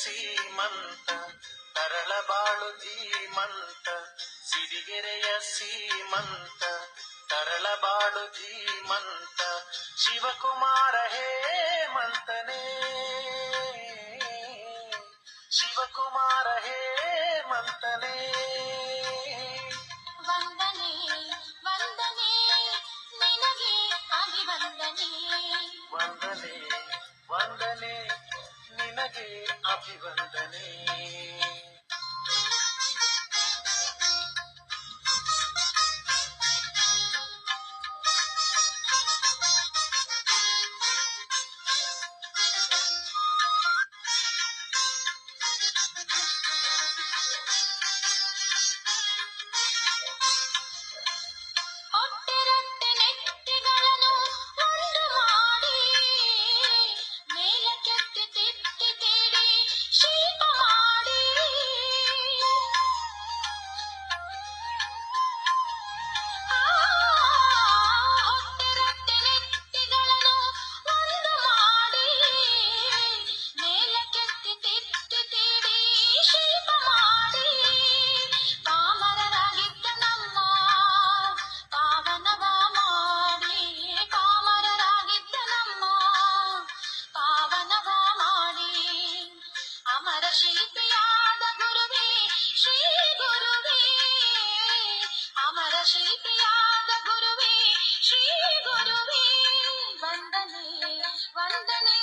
ಸೀಮಂತ ತರಳಬಾಳು ಧೀಮಂತ ಸಿರಿಗೆರೆಯ ಸೀಮಂತ ತರಳಬಾಳು ಧೀಮಂತ ಶಿವಕುಮಾರ ಹೇಮಂತನೇ ಶಿವಕುಮಾರ ಹೇಮಂತನೇ ವಂದನೆ ವಂದನೆ ನಿನಗೆ ಅಭಿವಂದನೆ ವಂದನೆ ವಂದನೆ ನಿನಗೆ ಅಭಿವಂದನೆ ಶಿಲ್ಪಿಯಾದ ಗುರುವೇ ಶ್ರೀ ಗುರುವೇ ಅಮರ ಶಿಲ್ಪಿಯಾದ ಗುರುವೇ ಶ್ರೀ ಗುರುವೇ ವಂದನೆ ವಂದನೆ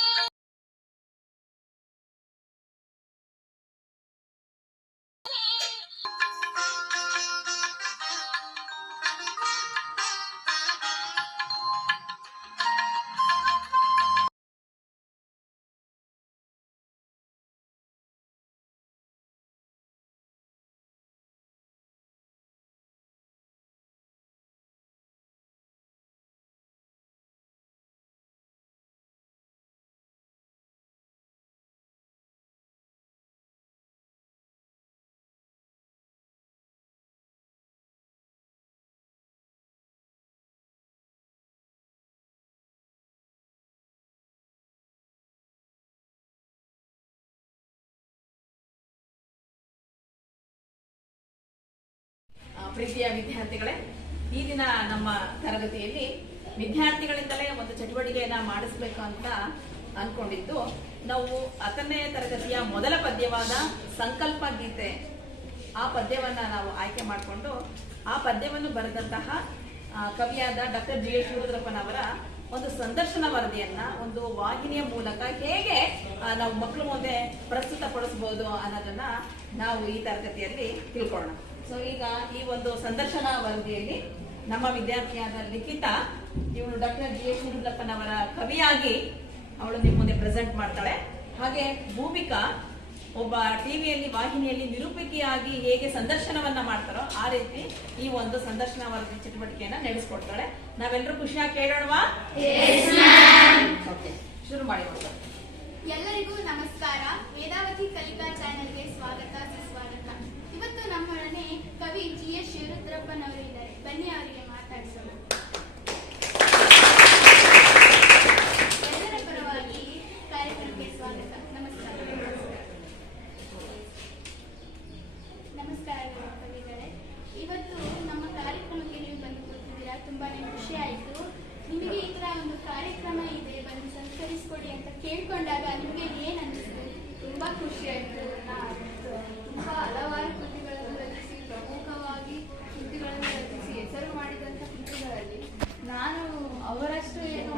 ಪ್ರೀತಿಯ ವಿದ್ಯಾರ್ಥಿಗಳೇ, ಈ ದಿನ ನಮ್ಮ ತರಗತಿಯಲ್ಲಿ ವಿದ್ಯಾರ್ಥಿಗಳಿಂದಲೇ ಒಂದು ಚಟುವಟಿಕೆಯನ್ನ ಮಾಡಿಸ್ಬೇಕು ಅಂತ ಅನ್ಕೊಂಡಿದ್ದು, ನಾವು 10ನೇ ತರಗತಿಯ ಮೊದಲ ಪದ್ಯವಾದ ಸಂಕಲ್ಪ ಗೀತೆ ಆ ಪದ್ಯವನ್ನ ನಾವು ಆಯ್ಕೆ ಮಾಡಿಕೊಂಡು ಆ ಪದ್ಯವನ್ನು ಬರೆದಂತಹ ಕವಿಯಾದ ಡಾಕ್ಟರ್ ಜಿ ಎಸ್ ಶಿವರುದ್ರಪ್ಪನವರ ಒಂದು ಸಂದರ್ಶನ ವರದಿಯನ್ನ ಒಂದು ವಾಹಿನಿಯ ಮೂಲಕ ಹೇಗೆ ನಾವು ಮಕ್ಕಳು ಮುಂದೆ ಪ್ರಸ್ತುತಪಡಿಸಬಹುದು ಅನ್ನೋದನ್ನ ನಾವು ಈ ತರಗತಿಯಲ್ಲಿ ತಿಳ್ಕೊಳ್ಳೋಣ. ಸೊ ಈಗ ಈ ಒಂದು ಸಂದರ್ಶನ ವರದಿಯಲ್ಲಿ ನಮ್ಮ ವಿದ್ಯಾರ್ಥಿಯಾದ ಲಿಖಿತಾ, ಇವಳು ಡಾಕ್ಟರ್ ಜಿ ಎಸ್ ಶಿವರುದ್ರಪ್ಪನವರ ಕವಿಯಾಗಿ ಅವಳು ನಿಮ್ಮ ಮುಂದೆ ಪ್ರೆಸೆಂಟ್ ಮಾಡ್ತಾಳೆ. ಹಾಗೆ ಭೂಮಿಕಾ ಒಬ್ಬ ಟಿವಿಯಲ್ಲಿ ವಾಹಿನಿಯಲ್ಲಿ ನಿರೂಪಕಿಯಾಗಿ ಹೇಗೆ ಸಂದರ್ಶನವನ್ನ ಮಾಡ್ತಾರೋ ಆ ರೀತಿ ಈ ಒಂದು ಸಂದರ್ಶನ ವರದಿ ಚಟುವಟಿಕೆಯನ್ನ ನಡೆಸ್ಕೊಡ್ತಾಳೆ. ನಾವೆಲ್ಲರೂ ಖುಷಿಯಾಗಿ ಕೇಳೋಣವಾ? ಓಕೆ, ಶುರು ಮಾಡಿ. ಎಲ್ಲರಿಗೂ ನಮಸ್ಕಾರ. ವೇದಾವತಿ ಕಲಿಕಾ ಚಾನೆಲ್ಗೆ ಸ್ವಾಗತ ಸುಸ್ವಾಗತ. ಇವತ್ತು ನಮ್ಮೊಡನೆ ಕವಿ ಜಿ ಎಸ್ ಶಿವರುದ್ರಪ್ಪನವರು ಇದ್ದಾರೆ. ಬನ್ನಿ ಅವರಿಗೆ ಮಾತಾಡಿಸೋಣ. ಎಲ್ಲರ ಪರವಾಗಿ ಕಾರ್ಯಕ್ರಮಕ್ಕೆ ಸ್ವಾಗತ. ನಮಸ್ಕಾರ. ನಮಸ್ಕಾರ ಕವಿಗಳೇ. ಇವತ್ತು ನಮ್ಮ ಕಾರ್ಯಕ್ರಮಕ್ಕೆ ನೀವು ಬಂದು ಕೂತಿದ್ದೀರಾ, ತುಂಬಾನೇ ಖುಷಿ ಆಯಿತು. ನಿಮಗೆ ಈ ತರ ಒಂದು ಕಾರ್ಯಕ್ರಮ ಇದೆ, ಬಂದು ಸಂಸ್ಕರಿಸಿಕೊಡಿ ಅಂತ ಕೇಳ್ಕೊಂಡಾಗ ನಿಮಗೆ ಏನ್ ಅನಿಸ್ತು? ತುಂಬಾ ಖುಷಿ ಆಯ್ತು. ತುಂಬಾ ಹಲವಾರು ಕೃತಿಗಳನ್ನು ರಚಿಸಿ, ಪ್ರಮುಖವಾಗಿ ಕೃತಿಗಳನ್ನು ರಚಿಸಿ ಹೆಸರು ಮಾಡಿದಂಥ ಕೃತಿಗಳಲ್ಲಿ ನಾನು ಅವರಷ್ಟು ಏನು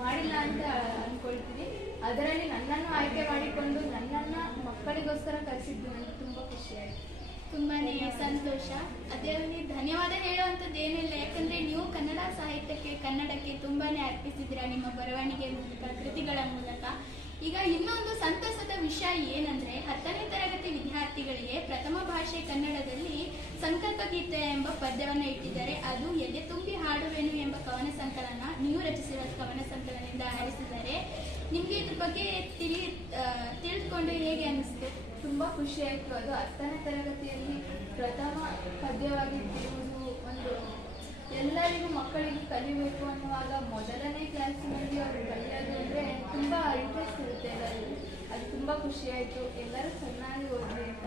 ಮಾಡಿಲ್ಲ ಅಂತ ಅನ್ಕೊಳ್ತೀನಿ. ಅದರಲ್ಲಿ ನನ್ನನ್ನು ಆಯ್ಕೆ ಮಾಡಿಕೊಂಡು ನನ್ನನ್ನ ಮಕ್ಕಳಿಗೋಸ್ಕರ ಕರೆಸಿದ್ದು ನನಗೆ ತುಂಬಾ ಖುಷಿ ಆಯ್ತು. ತುಂಬಾನೇ ಸಂತೋಷ. ಅದರಲ್ಲಿ ಧನ್ಯವಾದ ಹೇಳುವಂಥದ್ದು ಏನಿಲ್ಲ, ಯಾಕಂದ್ರೆ ನೀವು ಕನ್ನಡ ಸಾಹಿತ್ಯಕ್ಕೆ, ಕನ್ನಡಕ್ಕೆ ತುಂಬಾನೇ ಅರ್ಪಿಸಿದ್ದೀರಾ ನಿಮ್ಮ ಬರವಣಿಗೆ ಮೂಲಕ, ಕೃತಿಗಳ ಮೂಲಕ. ಈಗ ಇನ್ನೊಂದು ಸಂತಸದ ವಿಷಯ ಏನಂದ್ರೆ, 10ನೇ ತರಗತಿ ವಿದ್ಯಾರ್ಥಿಗಳಿಗೆ ಪ್ರಥಮ ಭಾಷೆ ಕನ್ನಡದಲ್ಲಿ ಸಂಕಲ್ಪ ಗೀತೆ ಎಂಬ ಪದ್ಯವನ್ನು ಇಟ್ಟಿದ್ದಾರೆ. ಅದು ಎದೆ ತುಂಬಿ ಹಾಡುವೆನು ಎಂಬ ಕವನ ಸಂಕಲನ, ನೀವು ರಚಿಸಿರುವ ಕವನ ಸಂಕಲನದಿಂದ ಆರಿಸಿದ್ದಾರೆ. ನಿಮ್ಗೆ ಇದ್ರ ಬಗ್ಗೆ ತಿಳಿದುಕೊಂಡು ಹೇಗೆ ಅನಿಸ್ತು? ತುಂಬಾ ಖುಷಿ ಆಯ್ತು. ಅದು 10ನೇ ತರಗತಿಯಲ್ಲಿ ಪ್ರಥಮ ಪದ್ಯವಾಗಿರುವುದು ಒಂದು ಎಲ್ಲರಿಗೂ ಮಕ್ಕಳಿಗೂ ಕಲಿಬೇಕು ಅನ್ನುವಾಗ ಮೊದಲನೇ ಕ್ಲಾಸಿನಲ್ಲಿ ಅವರು ಕಲಿಯೋದು ಅಂದರೆ ತುಂಬ ಇಂಟ್ರೆಸ್ಟ್ ಇರುತ್ತೆ ಎಲ್ಲರಿಗೂ. ಅದು ತುಂಬ ಖುಷಿಯಾಯಿತು. ಎಲ್ಲರೂ ಚೆನ್ನಾಗಿ ಓದಲಿ ಅಂತ.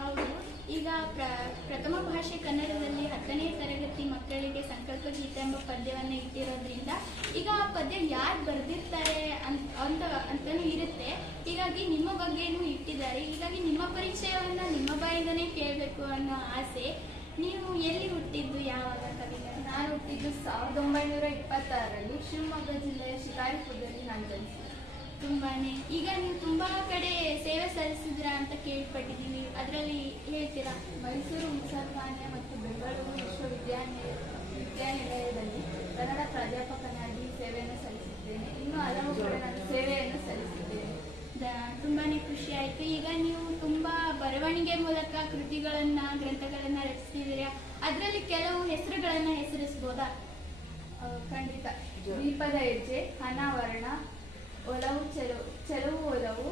ಹೌದು. ಈಗ ಪ್ರಥಮ ಭಾಷೆ ಕನ್ನಡದಲ್ಲಿ 10ನೇ ತರಗತಿ ಮಕ್ಕಳಿಗೆ ಸಂಕಲ್ಪ ಗೀತೆ ಎಂಬ ಪದ್ಯವನ್ನು ಇಟ್ಟಿರೋದ್ರಿಂದ ಈಗ ಆ ಪದ್ಯ ಯಾರು ಬರೆದಿರ್ತಾರೆ ಅಂತಲೂ ಇರುತ್ತೆ. ಹೀಗಾಗಿ ನಿಮ್ಮ ಬಗ್ಗೆನೂ ಇಟ್ಟಿದ್ದಾರೆ. ಹೀಗಾಗಿ ನಿಮ್ಮ ಪರಿಚಯವನ್ನು ನಿಮ್ಮ ಬಾಯಿಂದನೇ ಕೇಳಬೇಕು ಅನ್ನೋ ಆಸೆ. ನೀವು ಎಲ್ಲಿ ಹುಟ್ಟಿದ್ದು, ಯಾವಾಗ ಕವಿಗಳು? ನಾನು ಹುಟ್ಟಿದ್ದು 1926ರಲ್ಲಿ ಶಿವಮೊಗ್ಗ ಜಿಲ್ಲೆಯ ಶಿಕಾರಿಪುರದಲ್ಲಿ ನಾನು ಜನಿಸಿದೆ. ತುಂಬಾನೇ. ಈಗ ನೀವು ತುಂಬ ಕಡೆ ಸೇವೆ ಸಲ್ಲಿಸಿದ್ರಾ ಅಂತ ಕೇಳ್ಪಟ್ಟಿದ್ದೀವಿ, ಅದರಲ್ಲಿ ಹೇಳ್ತೀರಾ? ಮೈಸೂರು ಮುಸಲ್ಮಾನ್ಯ ಮತ್ತು ಬೆಂಗಳೂರು ವಿಶ್ವವಿದ್ಯಾನಿಲಯದಲ್ಲಿ ಕನ್ನಡ ಪ್ರಾಧ್ಯಾಪಕನಾಗಿ ಸೇವೆಯನ್ನು ಸಲ್ಲಿಸಿದ್ದೇನೆ. ಇನ್ನೂ ಹಲವು ಕಡೆ ನಾನು ಸೇವೆಯನ್ನು ಸಲ್ಲಿಸಿದ್ದೇನೆ. ತುಂಬಾನೇ ಖುಷಿ ಆಯಿತು. ಈಗ ನೀವು ತುಂಬ ಬರವಣಿಗೆ ಮೂಲಕ ಗ್ರಂಥಗಳನ್ನು ರಚಿಸಿದ್ದೀರಾ. ಅದರಲ್ಲಿ ಕೆಲವು ಹೆಸರುಗಳನ್ನು ಹೆಸರಿಸ್ಬೋದಾ? ಖಂಡಿತ. ದೀಪದ ಹೆಜ್ಜೆ, ಅನಾವರಣ, ಒಲವು ಚೆಲುವು ಒಲವು,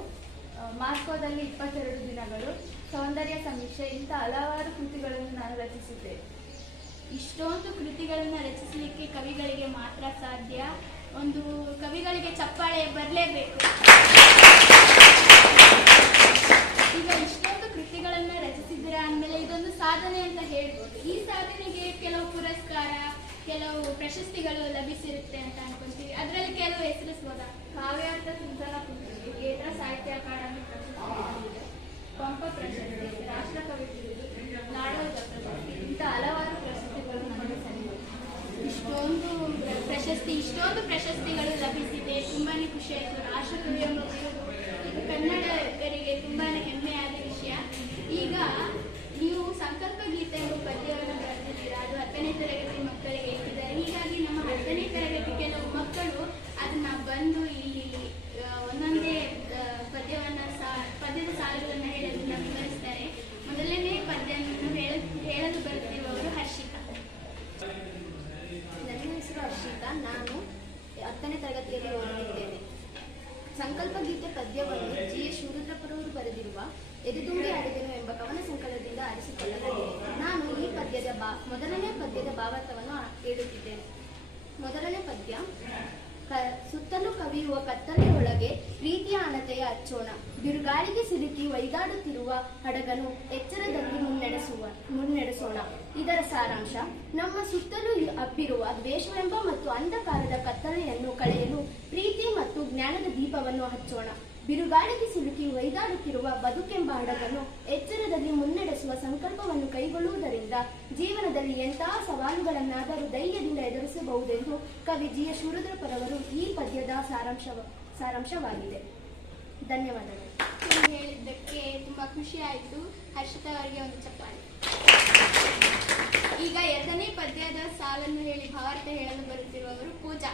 ಮಾಸ್ಕೋದಲ್ಲಿ 22 ದಿನಗಳು, ಸೌಂದರ್ಯ ಸಮೀಕ್ಷೆ, ಇಂಥ ಹಲವಾರು ಕೃತಿಗಳನ್ನು ನಾನು ರಚಿಸಿದ್ದೇನೆ. ಇಷ್ಟೊಂದು ಕೃತಿಗಳನ್ನು ರಚಿಸಲಿಕ್ಕೆ ಕವಿಗಳಿಗೆ ಮಾತ್ರ ಸಾಧ್ಯ. ಒಂದು ಕವಿಗಳಿಗೆ ಚಪ್ಪಾಳೆ ಬರಲೇಬೇಕು. ಈಗ ಇಷ್ಟೊಂದು ಕೃತಿಗಳನ್ನು ರಚಿಸಿದ್ದೀರಾ ಅಂದಮೇಲೆ ಇದೊಂದು ಸಾಧನೆ ಅಂತ ಹೇಳ್ಬೋದು. ಈ ಸಾಧನೆಗೆ ಕೆಲವು ಪುರಸ್ಕಾರ, ಕೆಲವು ಪ್ರಶಸ್ತಿಗಳು ಲಭಿಸಿರುತ್ತೆ ಅಂತ ಅನ್ಕೊಂತೀವಿ. ಅದರಲ್ಲಿ ಕೆಲವು ಹೆಸರಿಸ್ಬೋದಾ? ಕಾವ್ಯಾರ್ಥ ಚಿಂತನ ಕೃತಿಗೆ ಕೇಂದ್ರ ಸಾಹಿತ್ಯ ಅಕಾಡೆಮಿ ಪ್ರಶಸ್ತಿ, ಪಂಪ ಪ್ರಶಸ್ತಿ, ರಾಷ್ಟ್ರಕವಿ ಬಿರುದು, ನಾಡೋಜ ಪ್ರಶಸ್ತಿ, ಇಂಥ ಹಲವಾರು ಪ್ರಶಸ್ತಿಗಳು ನಮಗೆ ಸಲ್ಲಿವೆ. ಇಷ್ಟೊಂದು ಪ್ರಶಸ್ತಿಗಳು ಲಭಿಸಿದೆ. ತುಂಬಾನೇ ಖುಷಿ ಆಯಿತು. ರಾಷ್ಟ್ರಕವಿ ಎಂಬ ಬಿರುದು ಕನ್ನಡಿಗರಿಗೆ ತುಂಬಾನೇ ಹೆಮ್ಮೆಯಾದ ವಿಷಯ. ಈಗ ನೀವು ಸಂಕಲ್ಪ ಗೀತೆ ಎಂಬ ಪದ್ಯವನ್ನು ಬರೆದಿದ್ದೀರಾ. ಅದು 10ನೇ ತರಗತಿ ಮಕ್ಕಳಿಗೆ ಇಟ್ಟಿದ್ದಾರೆ. ಹೀಗಾಗಿ ನಮ್ಮ 10ನೇ ತರಗತಿ ಕೆಲವು ಮಕ್ಕಳು ಅದನ್ನ ಬಂದು ಇಲ್ಲಿ ಒಂದೊಂದೇ ಪದ್ಯದ ಸಾಲುಗಳನ್ನು ಹೇಳೋದನ್ನ ವಿವರಿಸ್ತಾರೆ. ಮೊದಲನೇ ಪದ್ಯವನ್ನು ಹೇಳಲು ಬರುತ್ತಿರುವವರು ಹರ್ಷಿತಾ. ನನ್ನ ಹೆಸರು ಹರ್ಷಿತಾ. ನಾನು 10ನೇ ತರಗತಿಯಲ್ಲಿ ಓದುತ್ತಿದ್ದೇನೆ. ಸಂಕಲ್ಪ ಗೀತೆ ಪದ್ಯವನ್ನು G.S. ಶಿವರುದ್ರಪ್ಪರವರು ಬರೆದಿರುವ ಎದೆದುಂಬಿ ಆಡಿದೆನು ಎಂಬ ಕವನ ಸಂಕಲನದಿಂದ ಆರಿಸಿಕೊಳ್ಳಲಾಗಿದೆ. ನಾನು ಈ ಪದ್ಯದ ಮೊದಲನೇ ಪದ್ಯದ ಭಾವಾರ್ಥವನ್ನು ಹೇಳುತ್ತಿದ್ದೇನೆ. ಮೊದಲನೇ ಪದ್ಯ. ಸುತ್ತಲೂ ಕವಿಯುವ ಕತ್ತಲೆಯೊಳಗೆ ಪ್ರೀತಿಯ ಅಣತೆಯ ಹಚ್ಚೋಣ, ಬಿರುಗಾಳಿಗೆ ಸಿಲುಕಿ ಒಯ್ದಾಡುತ್ತಿರುವ ಹಡಗನು ಎಚ್ಚರದಲ್ಲಿ ಮುನ್ನಡೆಸೋಣ. ಇದರ ಸಾರಾಂಶ: ನಮ್ಮ ಸುತ್ತಲೂ ಹಬ್ಬಿರುವ ದ್ವೇಷವೆಂಬ ಮತ್ತು ಅಂಧಕಾರದ ಕತ್ತಲೆಯನ್ನು ಕಳೆಯಲು ಪ್ರೀತಿ ಮತ್ತು ಜ್ಞಾನದ ದೀಪವನ್ನು ಹಚ್ಚೋಣ. ಬಿರುಗಾಳಿಗೆ ಸಿಲುಕಿ ಒಯ್ದಾಡುತ್ತಿರುವ ಬದುಕೆಂಬ ಹಡಗನ್ನು ಎಚ್ಚರದಲ್ಲಿ ಮುನ್ನಡೆಸುವ ಸಂಕಲ್ಪವನ್ನು ಕೈಗೊಳ್ಳುವುದರಿಂದ ಜೀವನದಲ್ಲಿ ಎಂತಹ ಸವಾಲುಗಳನ್ನಾದರೂ ಧೈರ್ಯದಿಂದ ಎದುರಿಸಬಹುದೆಂದು ಕವಿ G.S. ಶಿವರುದ್ರಪ್ಪರವರು ಈ ಪದ್ಯದ ಸಾರಾಂಶವಾಗಿದೆ. ಧನ್ಯವಾದಗಳು. ನೀವು ಹೇಳಿದ್ದಕ್ಕೆ ತುಂಬ ಖುಷಿ ಆಯಿತು. ಹರ್ಷಿತಾ ಅವರಿಗೆ ಒಂದು ಚಪ್ಪಾಳೆ. ಈಗ 2ನೇ ಪದ್ಯದ ಸಾಲನ್ನು ಹೇಳಿ ಭಾವಾರ್ಥ ಹೇಳಲು ಬರುತ್ತಿರುವವರು ಪೂಜಾ.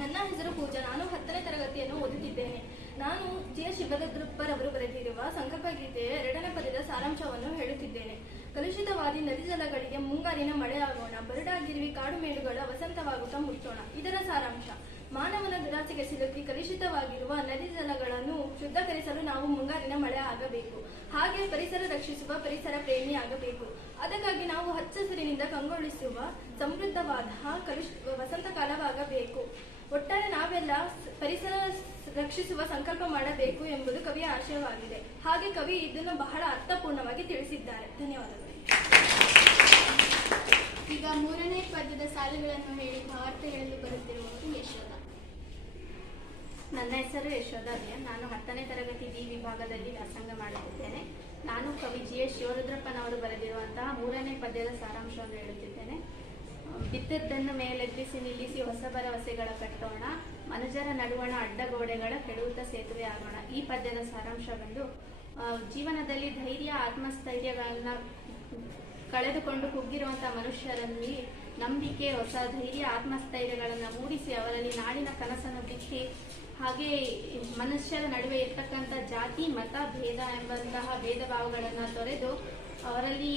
ನನ್ನ ಹೆಸರು ಪೂಜಾ. ನಾನು 10ನೇ ತರಗತಿಯನ್ನು ಓದುತ್ತಿದ್ದೇನೆ. ನಾನು G.S. ಶಿವರುದ್ರಪ್ಪರವರು ಬರೆದಿರುವ ಸಂಕಲ್ಪ ಗೀತೆಯ 2ನೇ ಪದ್ಯದ ಸಾರಾಂಶವನ್ನು ಹೇಳುತ್ತಿದ್ದೇನೆ. ಕಲುಷಿತವಾದಿ ನದಿ ಜಲಗಳಿಗೆ ಮುಂಗಾರಿನ ಮಳೆಯಾಗೋಣ, ಬರಡಾಗಿರುವಿ ಕಾಡು ಮೇಡುಗಳ ವಸಂತವಾಗುತ್ತಾ ಮುಟ್ಟೋಣ. ಇದರ ಸಾರಾಂಶ: ಮಾನವನ ದುರಾಸೆಗೆ ಸಿಲುಕಿ ಕಲುಷಿತವಾಗಿರುವ ನದಿ ಜಲಗಳನ್ನು ಶುದ್ಧೀಕರಿಸಲು ನಾವು ಮುಂಗಾರಿನ ಮಳೆ ಆಗಬೇಕು. ಹಾಗೆ ಪರಿಸರ ರಕ್ಷಿಸುವ ಪರಿಸರ ಪ್ರೇಮಿ ಆಗಬೇಕು. ಅದಕ್ಕಾಗಿ ನಾವು ಹಚ್ಚಹಸಿರಿನಿಂದ ಕಂಗೊಳಿಸುವ ಸಮೃದ್ಧವಾದ ವಸಂತ ಕಾಲವಾಗಬೇಕು. ಒಟ್ಟಾರೆ ನಾವೆಲ್ಲ ಪರಿಸರ ರಕ್ಷಿಸುವ ಸಂಕಲ್ಪ ಮಾಡಬೇಕು ಎಂಬುದು ಕವಿಯ ಆಶಯವಾಗಿದೆ. ಹಾಗೆ ಕವಿ ಇದನ್ನು ಬಹಳ ಅರ್ಥಪೂರ್ಣವಾಗಿ ತಿಳಿಸಿದ್ದಾರೆ. ಧನ್ಯವಾದಗಳು. ಈಗ 3ನೇ ಪದ್ಯದ ಸಾಲುಗಳನ್ನು ಹೇಳಿ ಭಾವಾರ್ಥ ಹೇಳಲು ಬರುತ್ತಿರುವವರು ಯಶೋಧ. ನನ್ನ ಹೆಸರು ಯಶೋಧ. ನಾನು 10ನೇ ತರಗತಿ ಬಿ ವಿಭಾಗದಲ್ಲಿ ವ್ಯಾಸಂಗ ಮಾಡುತ್ತಿದ್ದೇನೆ. ನಾನು ಕವಿ G.S. ಶಿವರುದ್ರಪ್ಪನವರು ಬರೆದಿರುವಂತಹ 3ನೇ ಪದ್ಯದ ಸಾರಾಂಶವನ್ನು ಹೇಳುತ್ತಿದ್ದೇನೆ. ಬಿತ್ತಿದ್ದನ್ನು ಮೇಲೆದ್ದಿಸಿ ನಿಲ್ಲಿಸಿ ಹೊಸ ಭರವಸೆಗಳ ಕಟ್ಟೋಣ, ಮನುಜರ ನಡುವಣ ಅಡ್ಡಗೋಡೆಗಳ ಕೆಡುವುತ ಸೇತುವೆ ಆಗೋಣ. ಈ ಪದ್ಯದ ಸಾರಾಂಶ ಬಂದು, ಜೀವನದಲ್ಲಿ ಧೈರ್ಯ ಆತ್ಮಸ್ಥೈರ್ಯಗಳನ್ನು ಕಳೆದುಕೊಂಡು ಕುಗ್ಗಿರುವಂತಹ ಮನುಷ್ಯರಲ್ಲಿ ನಂಬಿಕೆ, ಹೊಸ ಧೈರ್ಯ ಆತ್ಮಸ್ಥೈರ್ಯಗಳನ್ನು ಮೂಡಿಸಿ ಅವರಲ್ಲಿ ನಾಡಿನ ಕನಸನ್ನು ಬಿತ್ತಿ, ಹಾಗೆ ಮನುಷ್ಯರ ನಡುವೆ ಇರ್ತಕ್ಕಂಥ ಜಾತಿ ಮತ ಭೇದ ಎಂಬಂತಹ ಭೇದ ಭಾವಗಳನ್ನು ತೊರೆದು ಅವರಲ್ಲಿ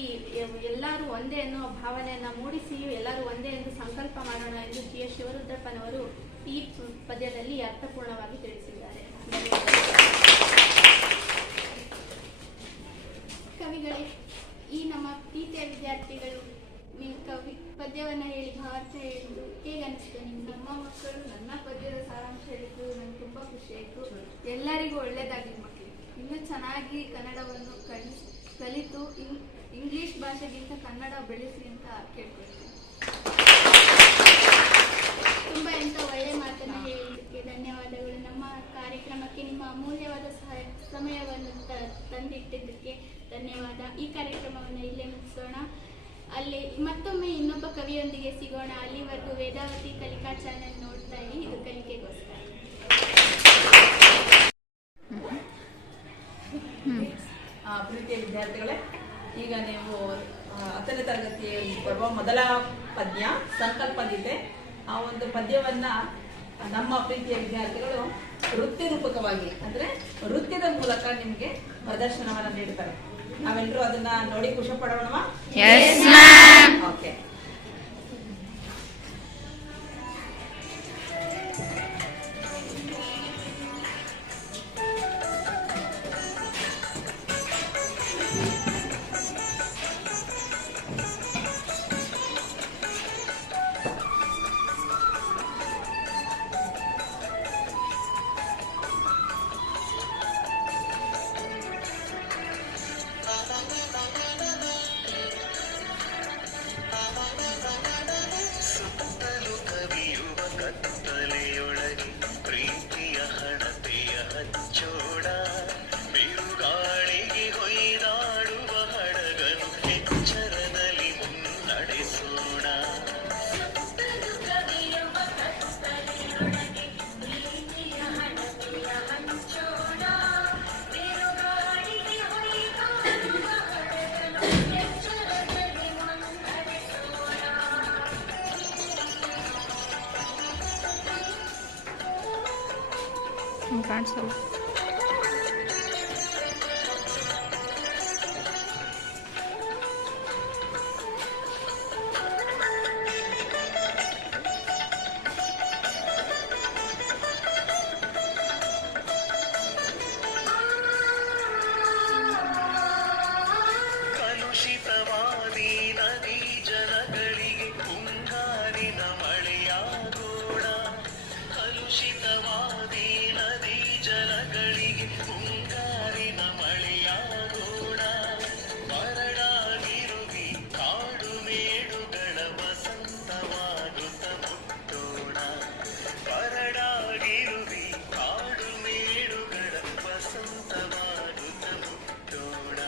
ಎಲ್ಲರೂ ಒಂದೇ ಎನ್ನುವ ಭಾವನೆಯನ್ನು ಮೂಡಿಸಿ ಎಲ್ಲರೂ ಒಂದೇ ಎಂದು ಸಂಕಲ್ಪ ಮಾಡೋಣ ಎಂದು G.S. ಶಿವರುದ್ರಪ್ಪನವರು ಈ ಪದ್ಯದಲ್ಲಿ ಅರ್ಥಪೂರ್ಣವಾಗಿ ತಿಳಿಸಿದ್ದಾರೆ. ಕವಿಗಳೇ, ಈ ನಮ್ಮ ಪ್ರೀತಿಯ ಒಳ್ಳೆಯದಾಗಲಿ ಮಕ್ಕಳು. ಇನ್ನೂ ಚೆನ್ನಾಗಿ ಕನ್ನಡವನ್ನು ಕಲಿತು ಇಂಗ್ಲಿಷ್ ಭಾಷೆಗಿಂತ ಕನ್ನಡ ಬೆಳೆಸಿ ಅಂತ ಕೇಳ್ಕೊಳ್ತೀನಿ. ತುಂಬ ಎಂಥ ಒಳ್ಳೆಯ ಮಾತನ್ನು ಹೇಳಿದ್ದಕ್ಕೆ ಧನ್ಯವಾದಗಳು. ನಮ್ಮ ಕಾರ್ಯಕ್ರಮಕ್ಕೆ ನಿಮ್ಮ ಅಮೂಲ್ಯವಾದ ಸಮಯವನ್ನು ತಂದಿಟ್ಟಿದ್ದಕ್ಕೆ ಧನ್ಯವಾದ. ಈ ಕಾರ್ಯಕ್ರಮವನ್ನು ಇಲ್ಲೇ ಮುಗಿಸೋಣ. ಅಲ್ಲಿ ಮತ್ತೊಮ್ಮೆ ಇನ್ನೊಬ್ಬ ಕವಿಯೊಂದಿಗೆ ಸಿಗೋಣ. ಅಲ್ಲಿವರೆಗೂ ವೇದಾವತಿ ಕಲಿಕಾ ಚಾನೆಲ್ ನೋಡ್ತಾ ಇರಿ. ಇದು ಕಲಿಕೆಗೋಸ್ಕರ. ಪ್ರೀತಿಯ ವಿದ್ಯಾರ್ಥಿಗಳೇ, ಈಗ ನೀವು 10ನೇ ತರಗತಿಯಲ್ಲಿ ಬರುವ ಮೊದಲ ಪದ್ಯ ಸಂಕಲ್ಪ ಗೀತೆ, ಆ ಒಂದು ಪದ್ಯವನ್ನ ನಮ್ಮ ಪ್ರೀತಿಯ ವಿದ್ಯಾರ್ಥಿಗಳು ವೃತ್ತಿ ರೂಪಕವಾಗಿ ಅಂದ್ರೆ ನೃತ್ಯದ ಮೂಲಕ ನಿಮಗೆ ಪ್ರದರ್ಶನವನ್ನ ನೀಡ್ತಾರೆ. ನಾವೆಲ್ಲರೂ ಅದನ್ನ ನೋಡಿ ಖುಷಿ ಪಡೋಣವಾ? ಓಕೆ. ಕಾಣಿಸಲ್ಲ. ಕಲುಷಿತವಾದಿ ನದಿ ಜನಗಳಿಗೆ ಮುಂಗಾರಿನ ಮಳೆಯಾಗೋಣ. ಕಲುಷಿತವಾದಿ ನದಿ ಜನಗಳಿಗೆ ಮುಂಗಾರಿನ ಮಳೆಯಾಗೋಣ. ಮರಳಾಗಿರುವಿ ಕಾಡು ಮೇಡುಗಳ ವಸಂತವಾಗುತ್ತ ಮುಟ್ಟೋಣ. ಮರಳಾಗಿರುವಿ ಕಾಡು ಮೇಡುಗಳ ವಸಂತವಾಗುತ್ತ ಮುಟ್ಟೋಣ.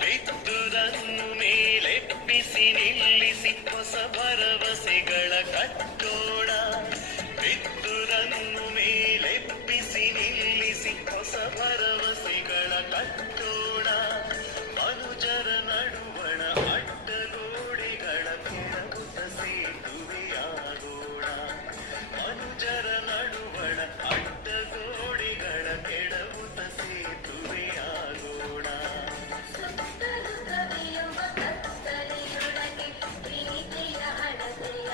ಬಿದ್ದುದನ್ನು ಮೇಲೆಬ್ಬಿಸಿ ನಿಲ್ಲಿಸಿ ಹೊಸ ಭರವಸೆಗಳ ಕಟ್ಟೋಣ. ಬಿದ್ದುದನ್ನು ಮೇಲೆಬ್ಬಿಸಿ ನಿಲ್ಲಿಸಿ ಹೊಸ ಭರವಸೆಗಳ ಕಟ್ಟೋಣ. ಮನುಜರ ನಡುವಣ ಅಡ್ಡಗೋಡೆಗಳ ಕೆಳಗುತ್ತ ಸೇತುವೆಯಾಗೋಣ. ಮನುಜರ ನಡುವಣ ಅಡ್ಡಗೋಡೆಗಳ ಕೆಳಗುತ್ತ ಸೇತುವೆಯಾಗೋಣ. ಪ್ರೀತಿಯ ಹಣತೆಯ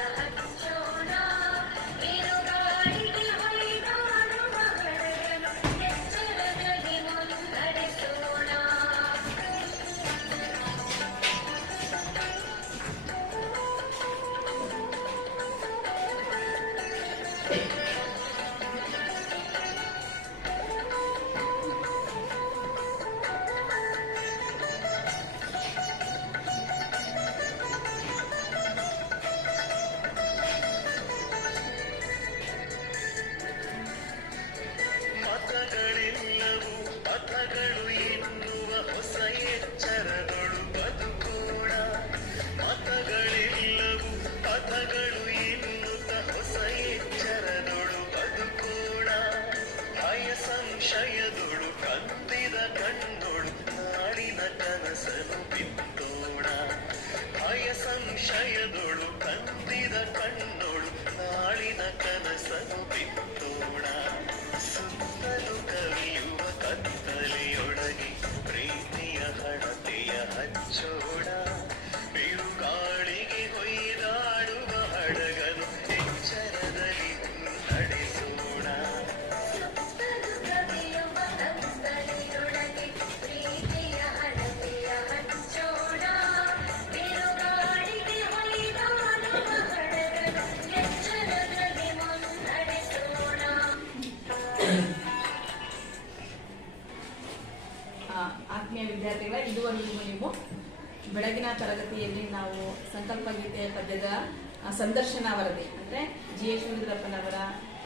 ಸಂದರ್ಶನ ವರದಿ ಅಂದರೆ ಜಿ ಎಸ್ ಶಿವರುದ್ರಪ್ಪನವರ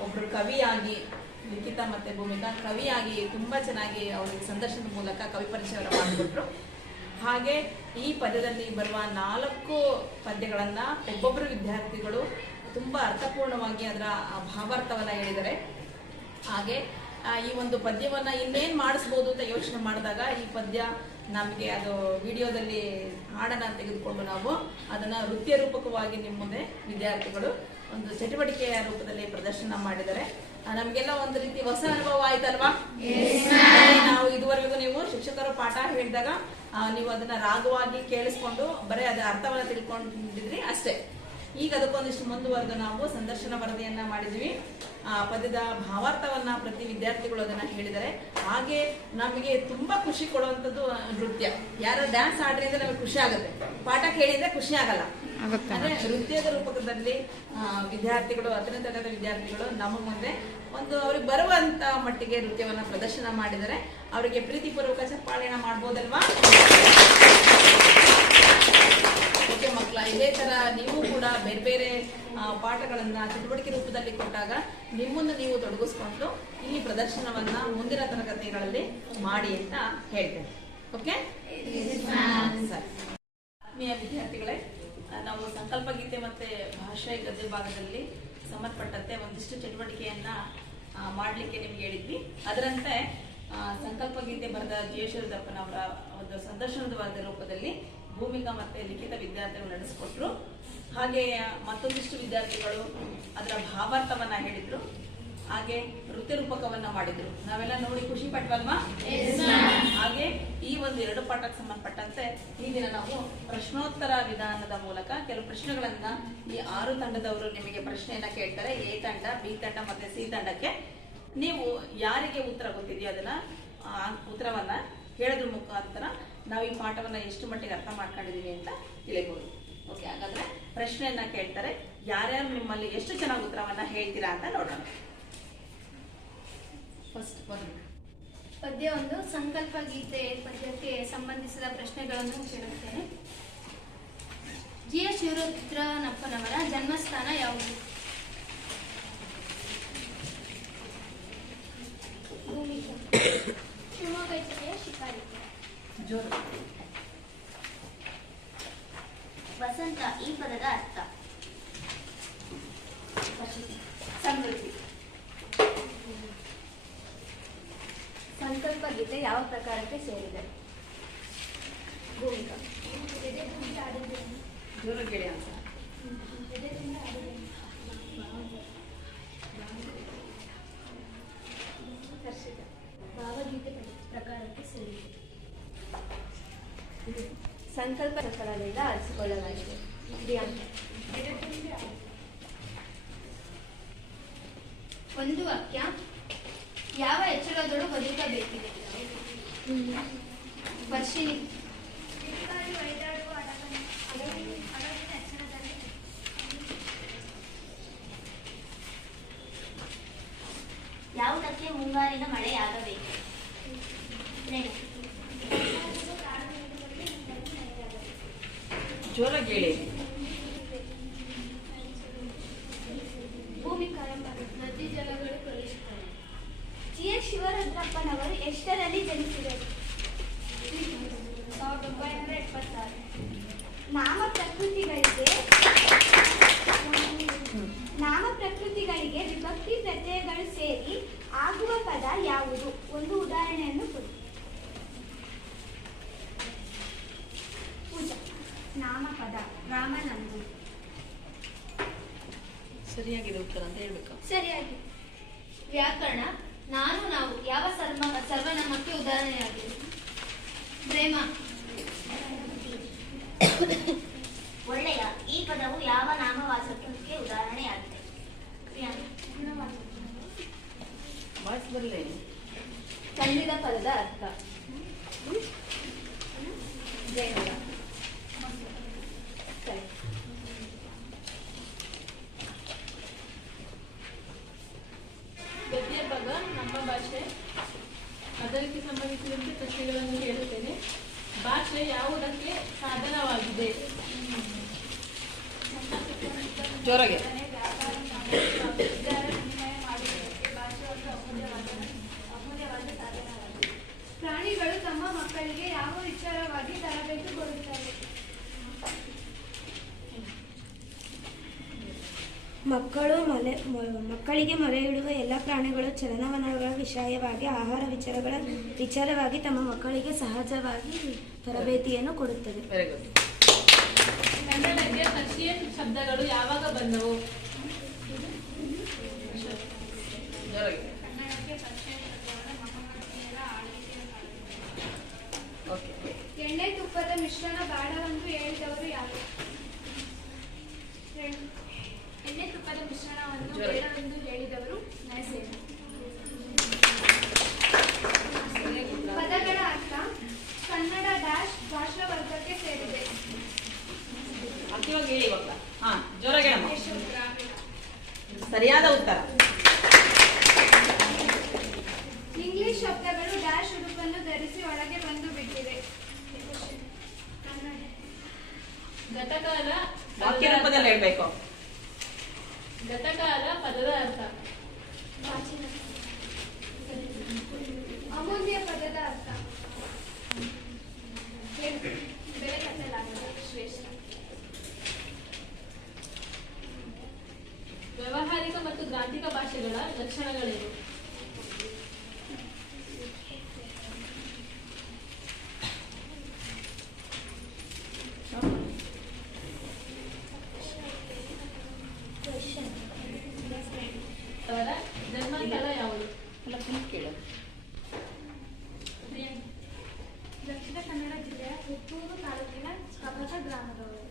ಒಬ್ಬರು ಕವಿಯಾಗಿ, ಲಿಖಿತ ಮತ್ತು ಭೂಮಿಕಾ ಕವಿಯಾಗಿ ತುಂಬ ಚೆನ್ನಾಗಿ ಅವರಿಗೆ ಸಂದರ್ಶನದ ಮೂಲಕ ಕವಿ ಪರಿಚಯವನ್ನು ಮಾಡಿಕೊಟ್ರು. ಹಾಗೆ ಈ ಪದ್ಯದಲ್ಲಿ ಬರುವ 4 ಪದ್ಯಗಳನ್ನು ಒಬ್ಬೊಬ್ಬರು ವಿದ್ಯಾರ್ಥಿಗಳು ತುಂಬ ಅರ್ಥಪೂರ್ಣವಾಗಿ ಅದರ ಭಾವಾರ್ಥವನ್ನು ಹೇಳಿದ್ದಾರೆ. ಹಾಗೆ ಈ ಒಂದು ಪದ್ಯವನ್ನು ಇನ್ನೇನು ಮಾಡಿಸ್ಬೋದು ಅಂತ ಯೋಚನೆ ಮಾಡಿದಾಗ ಈ ಪದ್ಯ ನಮಗೆ ಅದು ವಿಡಿಯೋದಲ್ಲಿ ಹಾಡನ್ನು ತೆಗೆದುಕೊಂಡು ನಾವು ಅದನ್ನು ನೃತ್ಯ ರೂಪಕವಾಗಿ ನಿಮ್ಮ ಮುಂದೆ ವಿದ್ಯಾರ್ಥಿಗಳು ಒಂದು ಚಟುವಟಿಕೆಯ ರೂಪದಲ್ಲಿ ಪ್ರದರ್ಶನ ಮಾಡಿದ್ದಾರೆ. ನಮಗೆಲ್ಲ ಒಂದು ರೀತಿ ಹೊಸ ಅನುಭವ ಆಯ್ತಲ್ವಾ? ನಾವು ಇದುವರೆಗೂ ನೀವು ಶಿಕ್ಷಕರು ಪಾಠ ಹೇಳಿದಾಗ ನೀವು ಅದನ್ನ ರಾಗವಾಗಿ ಕೇಳಿಸ್ಕೊಂಡು ಬರೀ ಅದರ ಅರ್ಥವನ್ನ ತಿಳ್ಕೊಂಡಿದ್ರಿ ಅಷ್ಟೇ. ಈಗ ಅದಕ್ಕೊಂದಿಷ್ಟು ಮುಂದುವರೆದು ನಾವು ಸಂದರ್ಶನ ವರದಿಯನ್ನ ಮಾಡಿದ್ವಿ. ಪದ್ಯದ ಭಾವಾರ್ಥವನ್ನ ಪ್ರತಿ ವಿದ್ಯಾರ್ಥಿಗಳು ಅದನ್ನ ಹೇಳಿದ್ದಾರೆ. ಹಾಗೆ ನಮಗೆ ತುಂಬಾ ಖುಷಿ ಕೊಡುವಂಥದ್ದು ನೃತ್ಯ. ಯಾರು ಡ್ಯಾನ್ಸ್ ಆಡ್ರಿ ಅಂದ್ರೆ ನಮಗೆ ಖುಷಿ ಆಗುತ್ತೆ, ಪಾಠ ಕೇಳಿದ್ರೆ ಖುಷಿ ಆಗಲ್ಲ. ಅಂದ್ರೆ ನೃತ್ಯದ ರೂಪಕದಲ್ಲಿ ವಿದ್ಯಾರ್ಥಿಗಳು 10ನೇ ತರಗತಿ ವಿದ್ಯಾರ್ಥಿಗಳು ನಮ್ಮ ಮುಂದೆ ಒಂದು ಅವ್ರಿಗೆ ಬರುವಂತ ಮಟ್ಟಿಗೆ ನೃತ್ಯವನ್ನ ಪ್ರದರ್ಶನ ಮಾಡಿದರೆ ಅವರಿಗೆ ಪ್ರೀತಿಪೂರ್ವಕ ಚಪ್ಪಾಳೆನ ಮಾಡ್ಬೋದಲ್ವಾ? ಓಕೆ ಮಕ್ಕಳ, ಇದೇ ತರ ನೀವು ಕೂಡ ಬೇರೆ ಬೇರೆ ಪಾಠಗಳನ್ನ ಚಟುವಟಿಕೆ ರೂಪದಲ್ಲಿ ಕೊಟ್ಟಾಗ ನಿಮ್ಮನ್ನು ನೀವು ತೊಡಗಿಸ್ಕೊಂಡು ಇಲ್ಲಿ ಪ್ರದರ್ಶನವನ್ನ ಮುಂದಿನ ತರಗತಿಗಳಲ್ಲಿ ಮಾಡಿ ಅಂತ ಹೇಳ್ತೇನೆ. ಓಕೆ ಸರಿ. ಆತ್ಮೀಯ ವಿದ್ಯಾರ್ಥಿಗಳೇ, ನಾವು ಸಂಕಲ್ಪ ಗೀತೆ ಮತ್ತೆ ಭಾಷೆ ಗದ್ಯ ಭಾಗದಲ್ಲಿ ಸಂಬಂಧಪಟ್ಟಂತೆ ಒಂದಿಷ್ಟು ಚಟುವಟಿಕೆಯನ್ನ ಮಾಡಲಿಕ್ಕೆ ನಿಮ್ಗೆ ಹೇಳಿದ್ವಿ. ಅದರಂತೆ ಸಂಕಲ್ಪ ಗೀತೆ ಬರೆದ ಜಿ ಎಸ್ ಶಿವರುದ್ರಪ್ಪನವರ ಒಂದು ಸಂದರ್ಶನದ ವರದಿ ರೂಪದಲ್ಲಿ ಭೂಮಿಕಾ ಮತ್ತೆ ಲಿಖಿತ ವಿದ್ಯಾರ್ಥಿಗಳು ನಡೆಸಿಕೊಟ್ರು. ಹಾಗೆ ಮತ್ತೊಂದಿಷ್ಟು ವಿದ್ಯಾರ್ಥಿಗಳು ಅದರ ಭಾವಾರ್ಥವನ್ನ ಹೇಳಿದ್ರು. ಹಾಗೆ ನೃತ್ಯ ರೂಪಕವನ್ನ ಮಾಡಿದ್ರು. ನಾವೆಲ್ಲ ನೋಡಿ ಖುಷಿ ಪಟ್ವಲ್ವಾ? ಹಾಗೆ ಈ ಒಂದು 2 ಪಾಠಕ್ಕೆ ಸಂಬಂಧಪಟ್ಟಂತೆ ಈ ದಿನ ನಾವು ಪ್ರಶ್ನೋತ್ತರ ವಿಧಾನದ ಮೂಲಕ ಕೆಲವು ಪ್ರಶ್ನೆಗಳನ್ನ ಈ 6 ತಂಡದವರು ನಿಮಗೆ ಪ್ರಶ್ನೆಯನ್ನ ಕೇಳ್ತಾರೆ. ಎ ತಂಡ, ಬಿ ತಂಡ ಮತ್ತೆ ಸಿ ತಂಡಕ್ಕೆ ನೀವು ಯಾರಿಗೆ ಉತ್ತರ ಗೊತ್ತಿದೆಯೋ ಅದನ್ನ ಉತ್ತರವನ್ನ ಹೇಳೋದ್ರ ಮುಖಾಂತರ ನಾವು ಈ ಪಾಠವನ್ನ ಎಷ್ಟು ಮಟ್ಟಿಗೆ ಅರ್ಥ ಮಾಡ್ಕೊಂಡಿದೀವಿ ಅಂತ ತಿಳಿಬಹುದು. ಓಕೆ, ಹಾಗಾದ್ರೆ ಪ್ರಶ್ನೆಯನ್ನ ಕೇಳ್ತಾರೆ. ಯಾರ್ಯಾರು ನಿಮ್ಮಲ್ಲಿ ಎಷ್ಟು ಚೆನ್ನಾಗಿ ಉತ್ತರವನ್ನ ಹೇಳ್ತೀರಾ ಅಂತ ನೋಡೋಣ. ಫಸ್ಟ್ ಪದ್ಯ 1 ಸಂಕಲ್ಪ ಗೀತೆ ಪದ್ಯಕ್ಕೆ ಸಂಬಂಧಿಸಿದ ಪ್ರಶ್ನೆಗಳನ್ನು ಕೇಳುತ್ತೇನೆ. ಜಿ ಎಸ್ ಶಿವರುದ್ರಪ್ಪನವರ ಜನ್ಮಸ್ಥಾನ ಯಾವುದು? ಶಿವಮೊಗ್ಗ ಜಿಲ್ಲೆಯ ಶಿಕಾರಿ. ಜೋರು. ವಸಂತ ಈ ಪದದ ಅರ್ಥ. ಸಮೃದ್ಧಿ. ಸಂಕಲ್ಪ ಗೀತೆ ಯಾವ ಪ್ರಕಾರಕ್ಕೆ ಸೇರಿದೆ? ಭೂಮಿಕಾ. ಜೋರು ಕೇಳಿ ಅಂತ. ಭಾವಗೀತೆ ಪ್ರಕಾರಕ್ಕೆ ಸೇರಿದೆ. ಸಂಕಲ್ಪ ಪ್ರಕಾರದಿಂದ ಆರಿಸಿಕೊಳ್ಳಲಾಗಿದೆ. ಒಂದು ವಾಕ್ಯ. ಯಾವ ಎಚ್ಚರದಳು ಬದುಕಬೇಕಿದೆ? ವರ್ಷಿಣಿ. ಯಾವುದಕ್ಕೆ ಮುಂಗಾರಿನ ಮಳೆಯಾಗಬೇಕು? ಜೋರಾಗಿ ಹೇಳಿ. ಭೂಮಿಕಾ. ನದಿ ಜಲಗಳು ಕಲುಷಿತವೆ. ಜಿ ಎಸ್ ಶಿವರುದ್ರಪ್ಪನವರು ಎಷ್ಟರಲ್ಲಿ ಜನಿಸಿದರು? 1976. ನಾಮ ಪ್ರಕೃತಿಗಳಿಗೆ ವಿಭಕ್ತಿ ಪ್ರತ್ಯಯಗಳು ಸೇರಿ ಆಗುವ ಪದ ಯಾವುದು? ಒಂದು ಉದಾಹರಣೆಯನ್ನು ಕೊಡಿ. ಪೂಜಾ. ನಾಮಪದ ರಾಮನಂದು. ಸರಿಯಾಗಿದೆ ಉತ್ತರ ಅಂತ ಹೇಳ್ಬೇಕು. ಸರಿಯಾಗಿ. ವ್ಯಾಕರಣ. ನಾನು ನಾವು ಯಾವ ಸರ್ವನಾಮಕ್ಕೆ ಉದಾಹರಣೆಯಾಗಿದೆ? ಪ್ರೇಮ. ಒಳ್ಳೆಯ ಈ ಪದವು ಯಾವ ನಾಮವಾಚಕಕ್ಕೆ ಉದಾಹರಣೆಯಾಗಿದೆ? ವಾಯ್ಸ್ ಬರಲೇ. ತಂದಿದ ಪದದ ಅರ್ಥ. ಜಯನಗರ. ಸರಿ. ಗದ್ಯ ಭಾಗ ನಮ್ಮ ಭಾಷೆ. ಅದಕ್ಕೆ ಸಂಬಂಧಿಸಿದಂತೆ ಪ್ರಶ್ನೆಗಳನ್ನು ಕೇಳುತ್ತೇನೆ. ಭಾಷೆ ಯಾವುದಕ್ಕೆ ಸಾಧನವಾಗಿದೆ? ಜೋರಾಗಿ. ಪ್ರಾಣಿಗಳು ತಮ್ಮ ಮಕ್ಕಳಿಗೆ ಯಾವ ವಿಚಾರವಾಗಿ ತರಬೇತಿ ಕೊಡುತ್ತವೆ? ಮಕ್ಕಳಿಗೆ ಮೊರೆ ಇಡುವ ಎಲ್ಲ ಪ್ರಾಣಿಗಳು ಚಲನವಲನಗಳ ವಿಷಯವಾಗಿ ಆಹಾರ ವಿಚಾರವಾಗಿ ತಮ್ಮ ಮಕ್ಕಳಿಗೆ ಸಹಜವಾಗಿ ತರಬೇತಿಯನ್ನು ಕೊಡುತ್ತದೆ. Very good. ಕನ್ನಡಕ್ಕೆ ಪರ್ಷಿಯನ್ ಶಬ್ದಗಳು ಯಾವಾಗ ಬಂದವು? ಎಣ್ಣೆ ತುಪ್ಪದ ಮಿಶ್ರಣ ಬೇಡವೆಂದು ಹೇಳಿದವರು ಯಾರು? ಎಣ್ಣೆ ತುಪ್ಪದ ಮಿಶ್ರಣವನ್ನು ಬೇಡವೆಂದು ಹೇಳಿದವರು ನರಸೇನ. ಪದಗಳ ಅರ್ಥ: ಕನ್ನಡ ಡ್ಯಾಶ್ ಭಾಷಾ ವರ್ಗಕ್ಕೆ ಸೇರಿದೆ. ಅಕ್ಕಿವಾಗಿ ಹೇಳಿ ಇವಾಗ. ಜೋರಾಗಿ ಹೇಳಮ್ಮ. ಸರಿಯಾದ ಉತ್ತರ. ಇಂಗ್ಲಿಷ್ ಶಬ್ದಗಳು ಡ್ಯಾಶ್ ಉಡುಪನ್ನು ಧರಿಸಿ ಒಳಗೆ ಬಂದು ಬಿಟ್ಟಿವೆ. ಘಟಕಾಲ ವಾಕ್ಯ ರೂಪದಲ್ಲಿ ಹೇಳ್ಬೇಕು. ಘಟಕಾಲ ಪದದ ಅರ್ಥ. ಅಮೂಲ್ಯ ಪದದ ಅರ್ಥ. ಬೆಲೆ ಕಟ್ಟಲಾಗದ ಶ್ರೇಷ್ಠ. ವ್ಯಾವಹಾರಿಕ ಮತ್ತು ಗ್ರಾಂಥಿಕ ಭಾಷೆಗಳ ಲಕ್ಷಣಗಳೇನು? ಅವರ ಜನ್ಮಸ್ಥಳ ಯಾವುದು? ಕೇಳೋದು. ದಕ್ಷಿಣ ಕನ್ನಡ ಜಿಲ್ಲೆಯ ಪುತ್ತೂರು ತಾಲೂಕಿನ ಕಬತ ಗ್ರಾಮದವರು.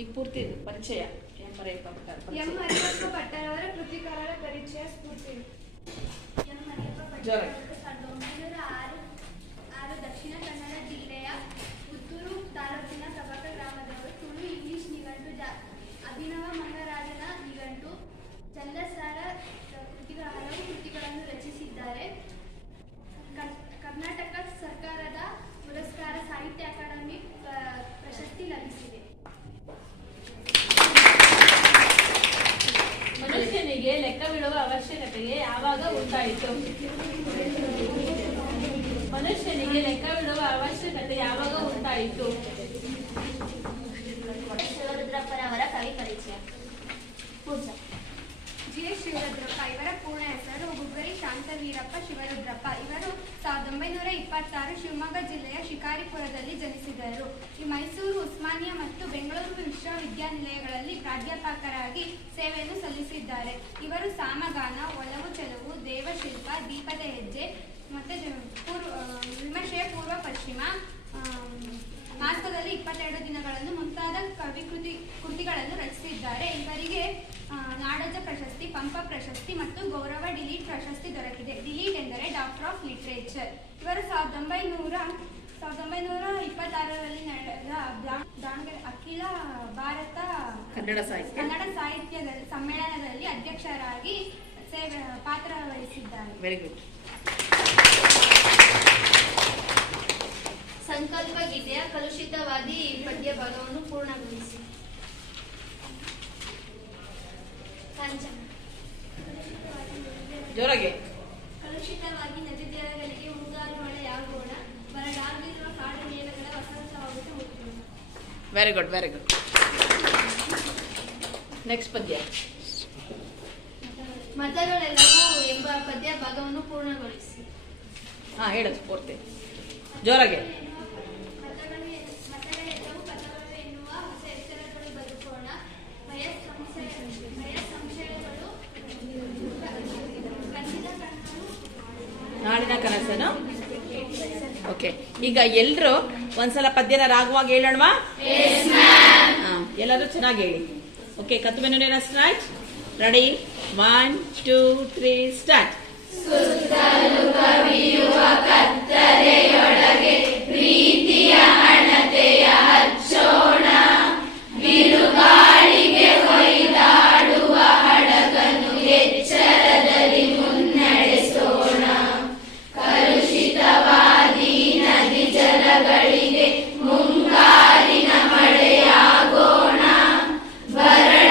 ಈಗ ಪೂರ್ತಿ ಪರಿಚಯ. ಎಂ ಅರಿಯಪ್ಪ ಭಟ್ಟರವರ ಕೃತಿಕಾರರ ಪರಿಚಯ ಸ್ಫೂರ್ತಿ. ಎಂ ಅರಿಯಪ್ಪ ಭಟ್ಟರವರು 1906 ದಕ್ಷಿಣ ಕನ್ನಡ ಜಿಲ್ಲೆಯ ಪುತ್ತೂರು ತಾಲೂಕಿನ ಕಬತ ಗ್ರಾಮದವರು. ತುಳು ಇಂಗ್ಲಿಷ್ ನಿಘಂಟು, ಅಭಿನವ ಮಂಗರಾಜನ ನಿಘಂಟು, ಛಂದಸ್ಸಾರ ಹಲವು ಕೃತಿಗಳನ್ನು ರಚಿಸಿದ್ದಾರೆ. ಕರ್ನಾಟಕ ಸರ್ಕಾರದ ಪುರಸ್ಕಾರ, ಸಾಹಿತ್ಯ ಅಕಾಡೆಮಿ ಪ್ರಶಸ್ತಿ ಲಭಿಸಿದೆ. ಮನುಷ್ಯನಿಗೆ ಲೆಕ್ಕವಿಡುವ ಅವಶ್ಯಕತೆಗೆ ಯಾವಾಗ ಉಂಟಾಯಿತು? ಮನುಷ್ಯನಿಗೆ ಲೆಕ್ಕವಿಡುವ ಅವಶ್ಯಕತೆ ಯಾವಾಗ ಉಂಟಾಯಿತು? ಶಿವರುದ್ರಪ್ಪನವರ ಕವಿ ಪರಿಚಯ. ಪೂಜಾ. ಜಿ.ಎಸ್. ಶಿವರುದ್ರಪ್ಪ. ಇವರ ಪೂರ್ಣ ಹೆಸರು ಗುಗ್ಗರಿ ಶಾಂತವೀರಪ್ಪ ಶಿವರುದ್ರಪ್ಪ. ಇವರು 1926 ಶಿವಮೊಗ್ಗ ಜಿಲ್ಲೆಯ ಶಿಕಾರಿಪುರದಲ್ಲಿ ಜನಿಸಿದರು. ಮೈಸೂರು, ಉಸ್ಮಾನಿಯಾ ಮತ್ತು ಬೆಂಗಳೂರು ವಿಶ್ವವಿದ್ಯಾನಿಲಯಗಳಲ್ಲಿ ಪ್ರಾಧ್ಯಾಪಕರಾಗಿ ಸೇವೆಯನ್ನು ಸಲ್ಲಿಸಿದ್ದಾರೆ. ಇವರು ಸಾಮಗಾನ, ಒಲವು ಚೆಲುವು, ದೇವಶಿಲ್ಪ, ದೀಪದ ಹೆಜ್ಜೆ ಮತ್ತು ವಿಮರ್ಶೆಯ ಪೂರ್ವ ಪಶ್ಚಿಮ, ಮಾಸದಲ್ಲಿ 22 ದಿನಗಳನ್ನು ಮುಂತಾದ ಕೃತಿಗಳನ್ನು ರಚಿಸಿದ್ದಾರೆ. ಇವರಿಗೆ ನಾಡೋಜ ಪ್ರಶಸ್ತಿ, ಪಂಪ ಪ್ರಶಸ್ತಿ ಮತ್ತು ಗೌರವ ಡಿಲೀಟ್ ಪ್ರಶಸ್ತಿ ದೊರಕಿದೆ. ಡಿಲೀಟ್ ಎಂದರೆ ಡಾಕ್ಟರ್ ಆಫ್ ಲಿಟರೇಚರ್. ಇವರು 1926ರಲ್ಲಿ ನಡೆದ ದಾವಣಗೆರೆ ಅಖಿಲ ಭಾರತ ಕನ್ನಡ ಸಾಹಿತ್ಯ ಸಮ್ಮೇಳನದಲ್ಲಿ ಅಧ್ಯಕ್ಷರಾಗಿ ಪಾತ್ರ ವಹಿಸಿದ್ದಾರೆ. Very good. ಸಂಕಲ್ಪ ಗೀತೆಯ ಕಲುಷಿತವಾದಿ ಪದ್ಯ ಭಾಗವನ್ನು ಪೂರ್ಣಗೊಳಿಸಿ. ಜೋರಾಗಿ. ಕಲುಷಿತವಾಗಿ ನದಿ ತೀರಗಳಿಗೆ ಮುಂಗಾರು ಮಳೆಯಾಗೋಣ, ಬರಡಾಗಿರುವ ಕಾಡು ಮೇಲಗಳ ವಸಂತವಾಗುತ್ತ ಹುಟ್ಟೋಣ. Very good, very good. Next ಪದ್ಯ. ಮತಗಳೆಲ್ಲವೂ ಎಂಬ ಪದ್ಯ ಭಾಗವನ್ನು ಪೂರ್ಣಗೊಳಿಸಿ. ಹೇಳೋದು ಪೂರ್ತಿ ಜೋರಾಗಿ. ಮತಗಳೆಲ್ಲವೂ ಪದಗಳು ಎನ್ನುವ ಹೊಸ ಎಚ್ಚರಗಳು ಬದುಕೋಣ, ಸಂಶಯಗಳು ನಾಡಿನ ಕನಸನು. ಓಕೆ, ಈಗ ಎಲ್ಲರೂ ಒಂದ್ಸಲ ಪದ್ಯನ ರಾಗವಾಗಿ ಹೇಳೋಣವಾ? ಎಲ್ಲರೂ ಚೆನ್ನಾಗಿ ಹೇಳಿ. ಓಕೆ, ಕತ್ತುಬೆನ್ನೂರಿನ ಸ್ಟಾರ್ಟ್. ರೆಡಿ? 1, 2, 3 ಸ್ಟಾರ್ಟ್. ಸುತ್ತಲೂ ಕವಿಯುವ ಕತ್ತಲೆಯೊಳಗೆ ಪ್ರೀತಿಯ ಹಣತೆಯ ಹಚ್ಚೋಣ, ಬಿರುಗಾಳಿಗೆ ಹೊಯ್ದಾಡುವ ಹಡಗನ್ನು ಎಚ್ಚರದಲ್ಲಿ ಮುನ್ನಡೆಸೋಣ. ಕಲುಷಿತವಾದಿ ನದಿ ಜಲಗಳಿಗೆ ಮುಂಗಾರಿನ ಮಳೆಯಾಗೋಣ, ಬರಡ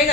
ಬೇಗ